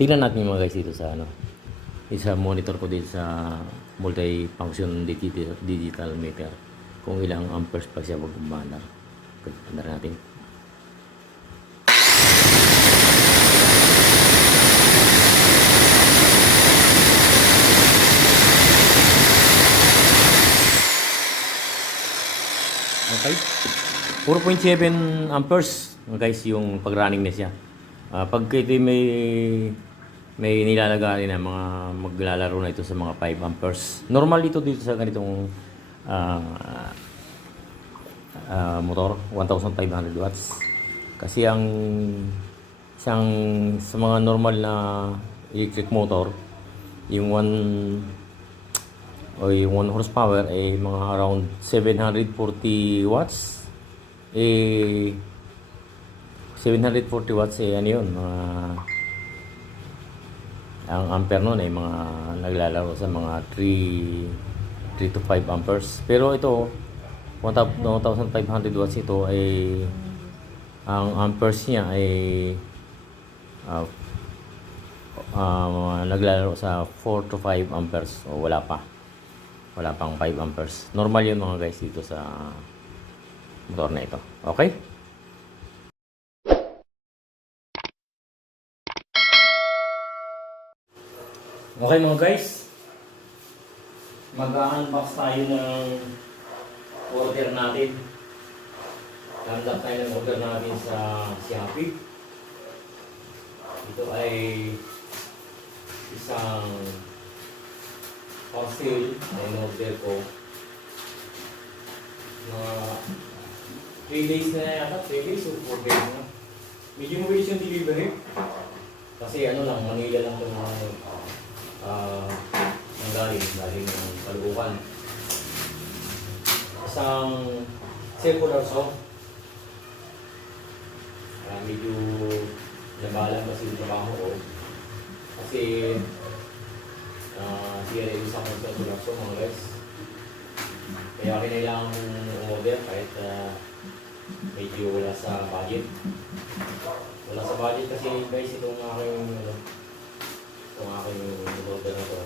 tingnan natin mga guys dito sa ano. Isa monitor ko din sa multi-function digital meter. Kung ilang amperes pa siya magkumana. Tignan natin. Okay. 4.7 amperes guys yung pag-running na siya. Pag ito may nilalagay na mga maglalaro na ito sa mga 5 amperes. Normal dito sa ganitong motor, 1,500 watts. Kasi ang isang sa mga normal na electric motor, yung 1 horsepower ay mga around 740 watts. 740 watts ano yun, ang ampere nun ay mga naglalaro sa mga 3 to 5 amperes. Pero ito 1,500 watts, ito ay ang amperes niya ay naglalaro sa 4 to 5 amperes o wala pang 5 amperes. Normal yun mga guys dito sa motor na ito. Okay? Okay mga guys, mag-unbox tayo ng order natin. Hanap tayo ng order natin sa Shopee. Ito ay isang parcel na in-order ko. Mga 3 days na yata, 3 days o 4 days na. Medyo mabilis yung delivery. Kasi ano lang, Manila lang ito galing ng Caloocan. Isang circular saw. Medyo nabalan kasi yung trabaho ko. Kasi siya rin isang circular saw mga guys. Kaya kinailangan order kahit medyo wala sa budget. Wala sa budget kasi guys itong aking order na to.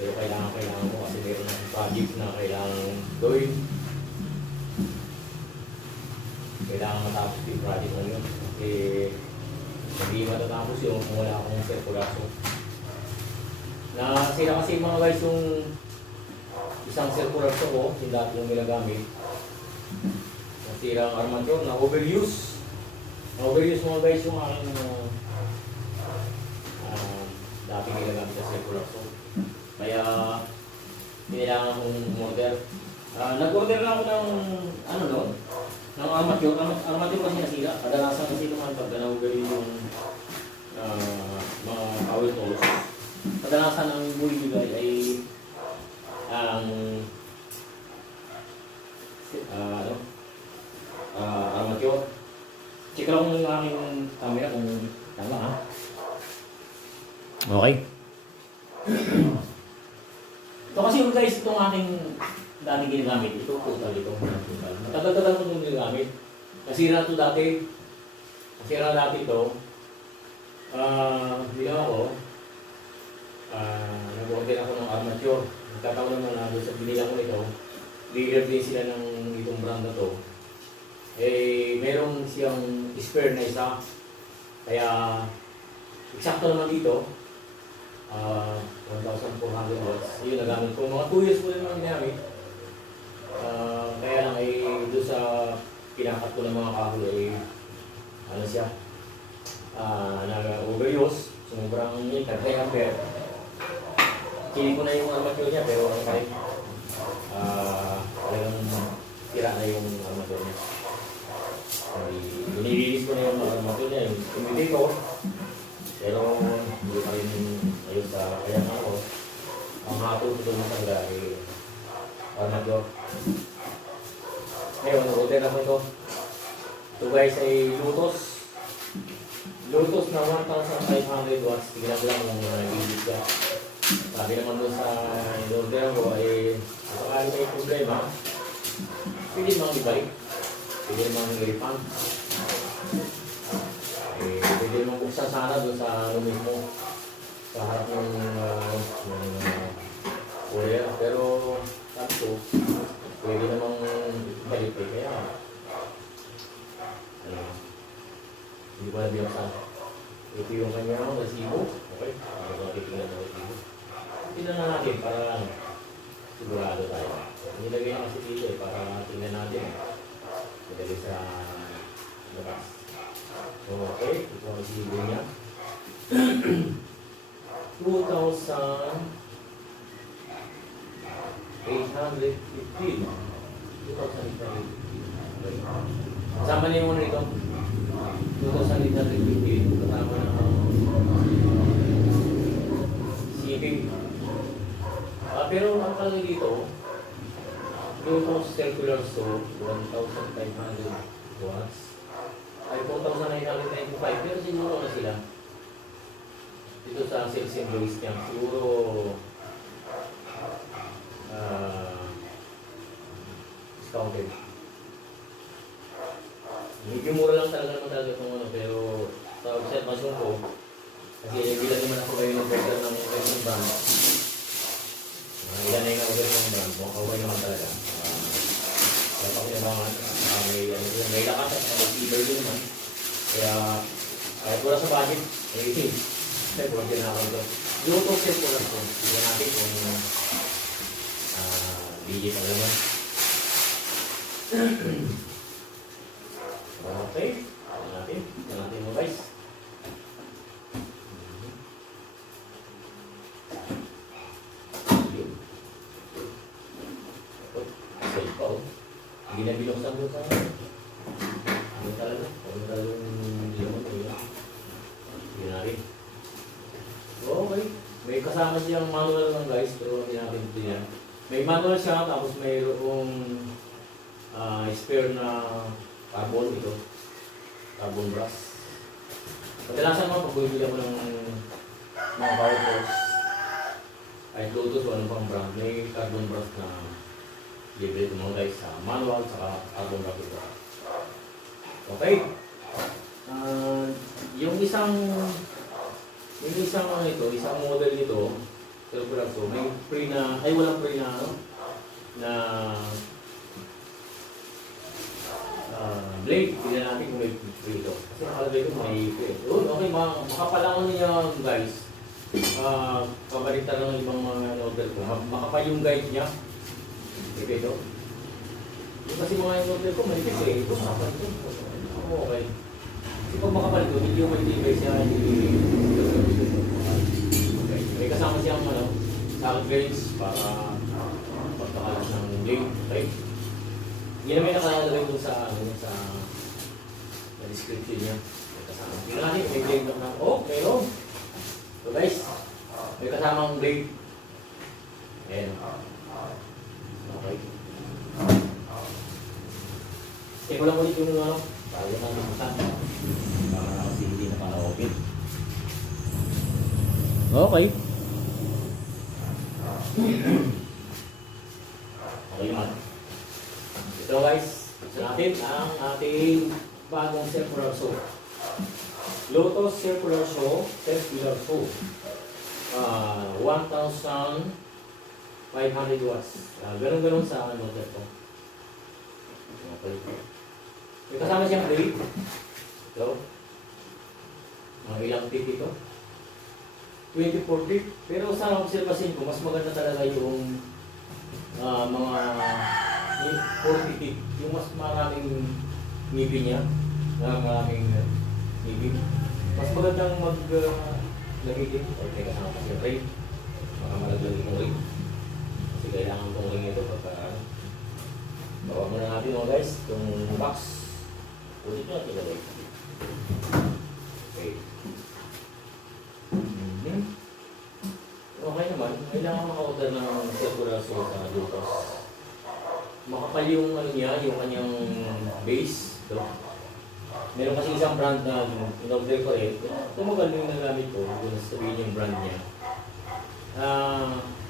Pero kailangan mo kasi meron ng project na kailangan gawin. Kailangan matapos yung project na yun. Kasi hindi matatapos yung kung wala akong circular saw. Nasira kasi mga guys yung isang circular saw ko, yung dati yung nilagamit. Nasira ang armature na overuse. Na-overuse mga guys yung aking dati nilagamit sa circular saw. Kaya kailangan akong order. Nag-order lang ako ng ng armature. Armature kasi nasira. Kadalasan kasi naman pag na-overuse yung mga power tools. Kadalasan ang bumibigay ay ang armature. Check lang yung aking camera kung tama ha. Okay. Ito kasi yung guys, itong aking dating ginagamit. Ito total. Matagal-tagal ko itong ginagamit. Nasira ito dati. Nasira dati ito. Ginawa ko. Nag-order ako ng armature. Nagkataon naman na doon sa binila ko nito. Dealer din sila ng itong brand na to. Meron siyang spare na isa. Kaya eksakto naman dito. 1,400 watts. Yun nagamit ko. Mga 2 years ko naman ginamit. Kaya lang doon sa pinakat ko ng mga kahoy ano siya? Nag-overuse. Sobrang high ampere. Kili ko na yung armature niya pero kahit talagang sira na yung armature niya. Nililis ko na yung armature niya, yung commutator. Pero hindi pa rin ayun sa kaya nga ako. Ang hapon ko doon matangga ay armature. Ngayon, order ako ito. Ito guys ay Lotus. Lotus na 1,500 watts. Tignan ko lang kung nag-ibig ka. Sabi naman doon sa in-order ko ay sakali may problema. Pwede mang ibalik. Pwede mang i-refund. Pwede mang isa sana doon sa ano mismo, sa harap ng Korea. Pero sabi ko, pwede namang balik eh. Kaya, ano, hindi ko na binaksan. Ito yung kanyang resibo. Okay, hindi ko titingnan ng resibo. Tingnan na natin para lang sigurado tayo. Nilagay na kasi dito eh, para tingnan natin. Nilagay sa labas. So, okay, ito ang resibo niya. 2,815. 2,815. Kasama niyo muna ito. 2,815. Kasama ng shipping. Pero ang kalagay dito, yung circular store, 1,500 watts. Ay 4,995. Pero siguro na sila. Dito sa sales invoice niya, siguro discounted. Medyo mura lang talaga naman talaga itong ano, pero sa observation ko, kasi ilan naman ako kayo ng-order ng isang brand. Ilan na yung order ng brand, mukhang kaway naman talaga. Kaya pakinabangan, may lakas at mag-feeder din naman. Kaya kahit wala sa budget, siyempre wala din ako ito. Yung concept ko lang ito, hindi natin kung digit na naman. Okay, tingnan natin mo guys. Safe pa oh. Hindi na binuksan doon sa ano talaga yung limon o yun. Hindi natin. Okay, may kasama siyang manual lang guys, pero hindi natin ito yan. May manual siya, tapos mayroong spare na carbon ito. Carbon brush. Kadalasan naman pag bumili ako ng mga power tools, ay Bluetooth o ano pang brand, may carbon brush na libre ito mga guys sa manual saka carbon brush ito. Okay. Yung isang isang model nito, circular so may free na, ay walang free na ano, na blade. Tignan natin kung may free ito. Kasi nakalagay ko may free. Okay, makapalangan niya guys. Pabalita lang ng ibang mga order ko. Makapal yung guide niya. Ito. Yung kasi mga order ko, malipis eh. Ito, makapal ito. Okay. Kasi pag makapal ito, hindi yung malipis siya. Okay. May kasama siyang socket blades para pagkakalas ng blade. Okay. Hindi naman nakalagay doon sa description niya. May kasama. Tingnan natin, may blade na mayroon. So guys, may kasamang blade. Ayan. Okay. Check ko lang ulit yung bago natin bukan. Para kasi hindi na para-open. Okay. Okay naman. Ito guys, sa natin ang ating bagong circular saw. Lotus circular saw, 1,500 watts. Ganun-ganun sa ano ito. Okay. May kasama siyang blade. Ito. Mga ilang feet ito. 24 feet. Pero sa observation ko, mas maganda talaga yung mga 40 feet. Yung mas maraming ngipin niya. Maraming ngipin. Mas magandang lagay din. Okay, kasama pa siya ring. Baka malaglag itong ring. Kasi kailangan itong ring ito pagka bawa muna natin mga guys, itong box. Ulit nyo natin lagay. Okay. Okay naman, kailangan maka-order ng circular saw sa Lotus. Makapal yung ano niya, yung kanyang base. Ito. Meron kasi isang brand na in-order ko eh. Tumagal yung nagamit ko, kung sabihin yung brand niya.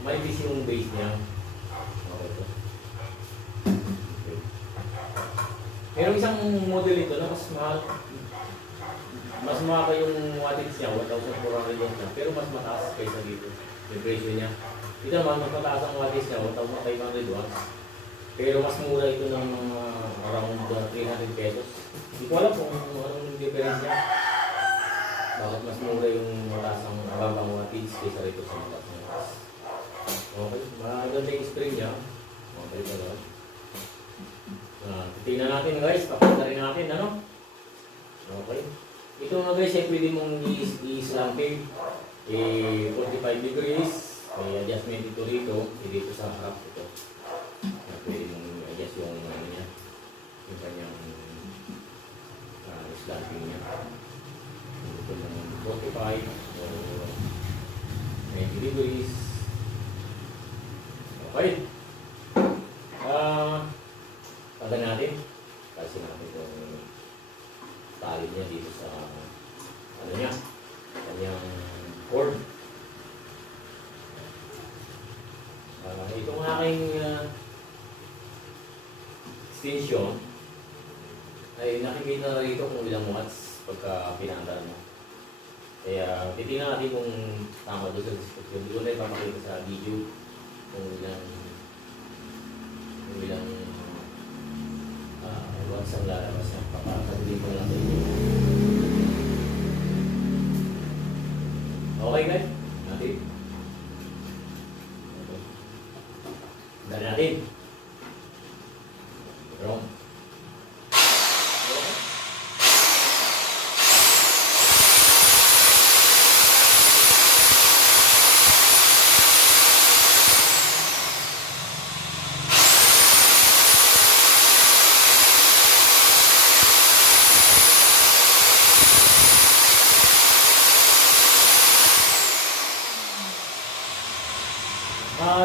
Malipis yung base niya. Okay, ito. Okay. Meron isang model ito na mas mahal. mas mababa yung wattage niya, 1,400 watts na, pero mas mataas kaysa dito, yung presyo niya. Ito naman, mas mataas ang wattage niya, 1,500 watts. Pero mas mura ito ng around 300 pesos. Hindi ko alam kung anong difference niya. Bakit mas mura yung mataas ang mababang wattage kaysa rito sa mataas ng watts. Okay, maganda yung spring niya. Okay, ito lang. Titignan natin guys, pakita rin natin, ano? Okay. Ito nga guys, ay pwede mong i-slamping. 45 degrees. May adjustment ito rito. Dito sa harap ito. Pwede mong i-adjust yung ano niya. Yung kanyang slamping niya. Ito ng 45 o 90 degrees. Okay. Tagal natin. Kasi natin itong tali niya dito sa ano niya, kanyang cord. Itong aking extension ay nakikita na rito kung ilang watts pagka pinaandar mo. Kaya titingnan natin kung tama doon sa description. Doon na ipapakita sa video kung ilang watts ang lalabas niya. Papakasagutin ko lang sa inyo. Okay guys? Natin. Dali natin. Wrong.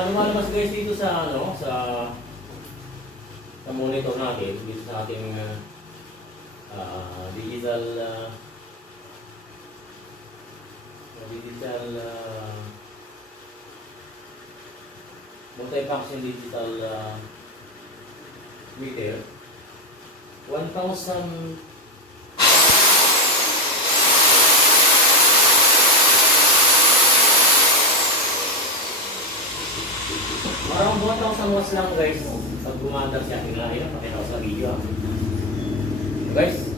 Lumalabas guys dito sa ano, sa monitor natin, dito sa ating digital multi-function digital meter. 1,000 around 1,000 watts lang guys pag gumandar siya. Tingnan nyo, pakita ko sa video ha. Guys,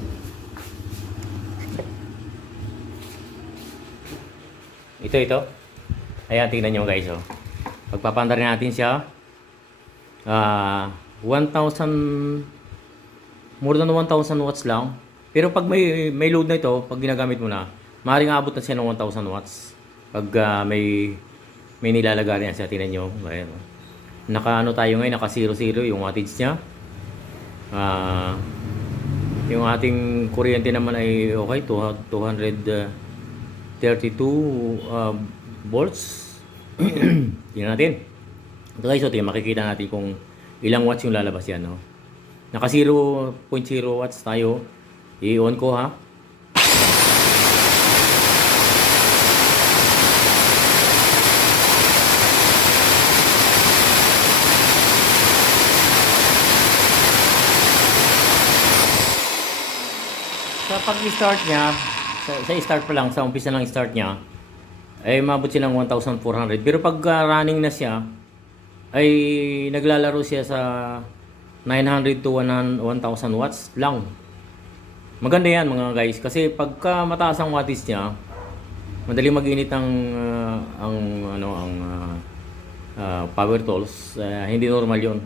ito ayan, tingnan nyo guys oh. Pagpapandar natin siya 1,000, more than 1,000 watts lang. Pero pag may load na ito, pag ginagamit mo na, maaaring abot na siya ng 1,000 watts pag may nilalagay yan siya. Tingnan nyo, ayan oh. Naka ano tayo ngayon, naka 0-0 yung wattage niya. Yung ating kuryente naman ay okay, 232 volts. Tingnan natin. Ito guys, ito makikita natin kung ilang watts yung lalabas yan, no? Naka 0.0 watts tayo. I-on ko ha. Sa pag-start niya, sa start pa lang, sa umpisa ng start niya, ay mabot siya ng 1,400. Pero pag running na siya, ay naglalaro siya sa 900 to 1,000 watts lang. Maganda yan mga guys, kasi pagka mataas ang wattage niya, madali mag-init ang power tools. Hindi normal yon.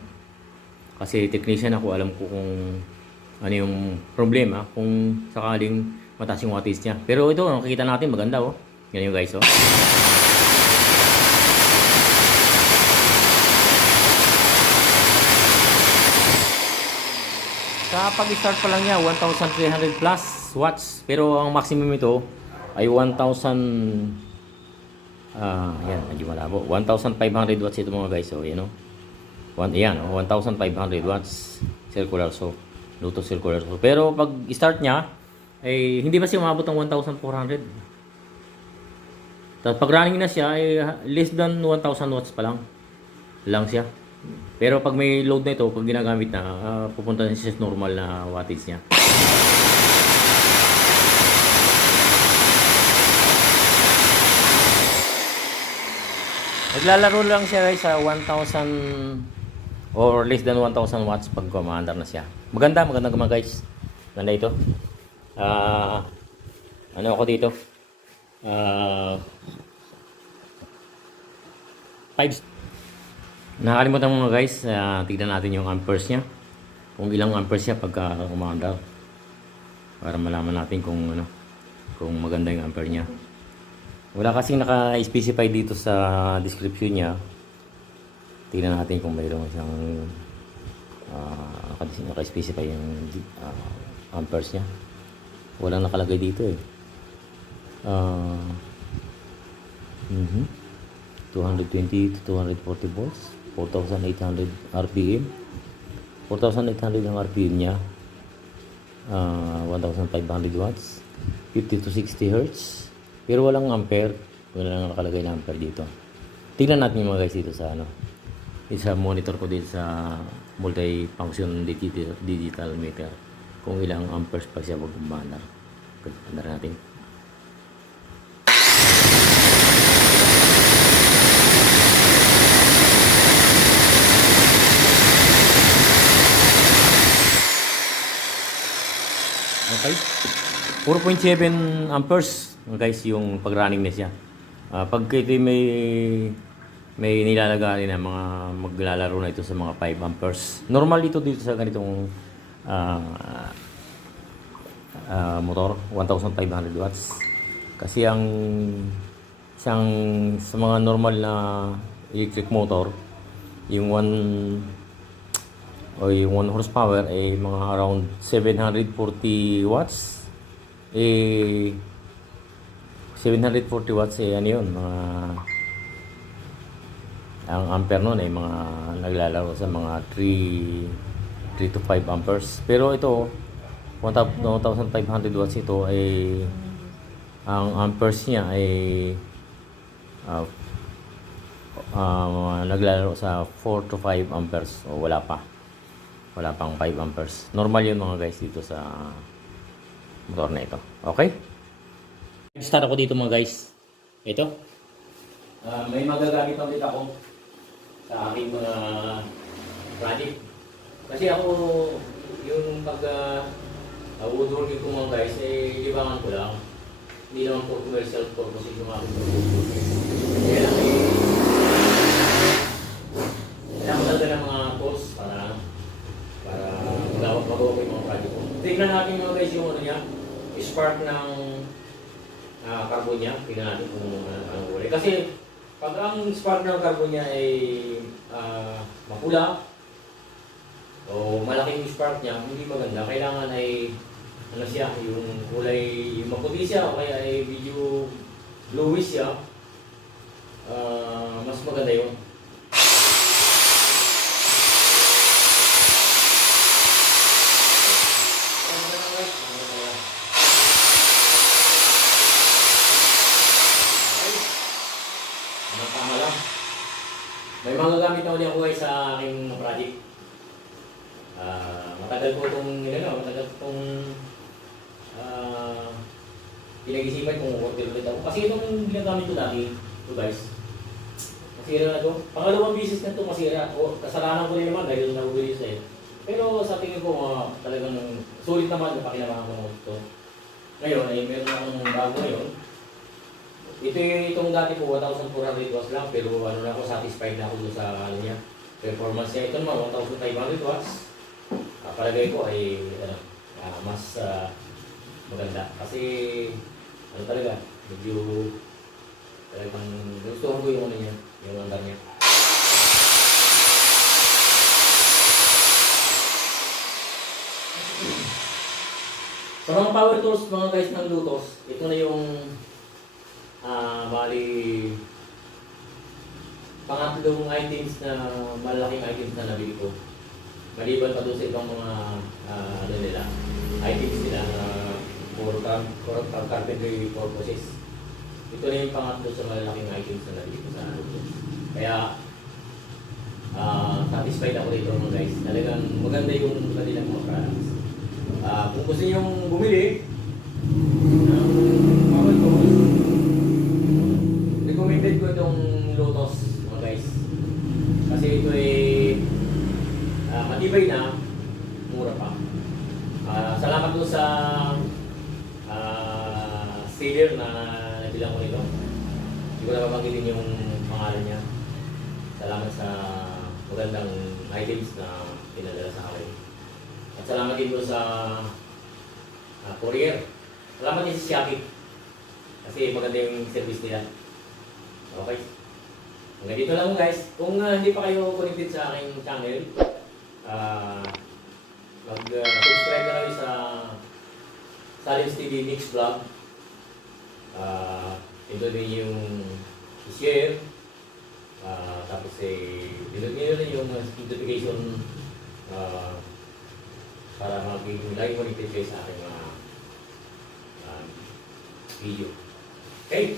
Kasi technician ako, alam ko kung ano yung problema kung sakaling mataas yung wattage niya. Pero ito, nakikita natin maganda oh. Yan yung guys oh. Sa pag-start pa lang niya, 1,300 plus watts. Pero ang maximum ito ay 1,000 yan, medyo malabo. 1,500 watts ito mga guys oh, yan oh. Yan oh, 1,500 watts circular so. Bluetooth circular. Pero pag start niya, ay hindi pa siya umabot ng 1,400. Tapos pag running na siya, ay less than 1,000 watts pa lang siya. Pero pag may load na ito, pag ginagamit na, pupunta na siya sa normal na wattage niya. Naglalaro lang siya guys sa 1,000 or less than 1,000 watts pag kumaandar na siya. Maganda naman guys. Ganda ito. Ano ako dito? 5. Nakakalimutan mo mga guys, tignan natin yung amperes niya. Kung ilang amperes siya pagka kumaandar. Para malaman natin kung maganda yung ampere niya. Wala kasing naka-specify dito sa description niya. Tingnan natin kung mayroon siyang naka-specify yung amperes niya. Walang nakalagay dito eh. 220 to 240 volts, 4,800 RPM. 4,800 ang RPM niya. 1,500 watts, 50 to 60 Hz. Pero walang ampere. Wala lang nakalagay na ampere dito. Tingnan natin mga guys dito sa isa monitor ko dito sa multi-function digital meter. Kung ilang amperes pa siya mag-umandar. Andar natin. Okay. 4.7 amperes guys yung pag-running na siya. Pag ito may nilalagay na mga maglalaro na ito sa mga 5 amperes. Normal dito sa ganitong motor, 1,500 watts. Kasi ang sa mga normal na electric motor, yung 1 horsepower ay mga around 740 watts. 740 watts ano yun, mga ang ampere nun ay mga naglalaro sa mga 3 to 5 amperes. Pero ito 1,500 watts ito ay ang amperes niya ay naglalaro sa 4 to 5 amperes o wala pang 5 amperes. Normal yun mga guys dito sa motor na ito. Okay? Start ako dito mga guys. Ito. May magagamit ulit ako sa aking mga project. Kasi ako yung woodworking ko mga guys, libangan ko lang. Hindi naman po commercial purpose yung aking woodworking. Kaya lang kailangan ko talaga ng mga tools para magawa ko yung mga project ko. Tignan natin mga guys yung niya, spark ng carbon niya. Tignan natin kung anong kulay. Kasi pag ang spark ng carbon niya ay mapula o malaking spark niya, hindi maganda. Kailangan ay siya, yung kulay, yung maputi siya o kaya ay medyo bluish siya. Mas maganda yun. Tama lang. May mga gamit na ulit ako guys sa aking project. Matagal ko itong pinag-isipan kung order ulit ako. Kasi itong ginagamit ko dati, ito guys. Masira na ito. Pangalawang bisis na ito masira. Kasalanan ko rin naman dahil nahuli sa ito. Pero sa tingin ko talagang sulit naman na pakinabangan ko ito. Ngayon ay meron akong bago ngayon. Itong dati po 1,400 watts lang pero na ako, satisfied na ako sa niya. Performance niya ito naman 1,500 watts. Palagay ko ay mas maganda kasi talaga medyo talagang gusto ko yung niya, yung andar niya. Sa mga power tools mga guys ng Lutos, ito na yung bali pangatlong items na malaking items na nabili ko. Maliban pa doon sa ibang mga items nila for carpentry purposes. Ito na yung pangatlo sa malaking items na nabili ko sa Lutos. Kaya satisfied ako dito mga guys. Talagang maganda yung kanilang mga products. Kung gusto nyo bumili ng power tools, recommended ko itong Lotus pinabilang ko nito. Hindi ko na mabanggitin yung pangalan niya. Salamat sa magandang items na pinadala sa akin. At salamat din po sa courier. Salamat din sa Shopee. Kasi maganda yung service nila. Okay. Hanggang dito lang guys. Kung hindi pa kayo connected sa aking channel, mag-subscribe na kayo sa Salim's TV Mix Vlog. Ito din yung share. Tapos pinag nyo rin yung notification para maging lagi connected kayo sa aking mga video. Okay?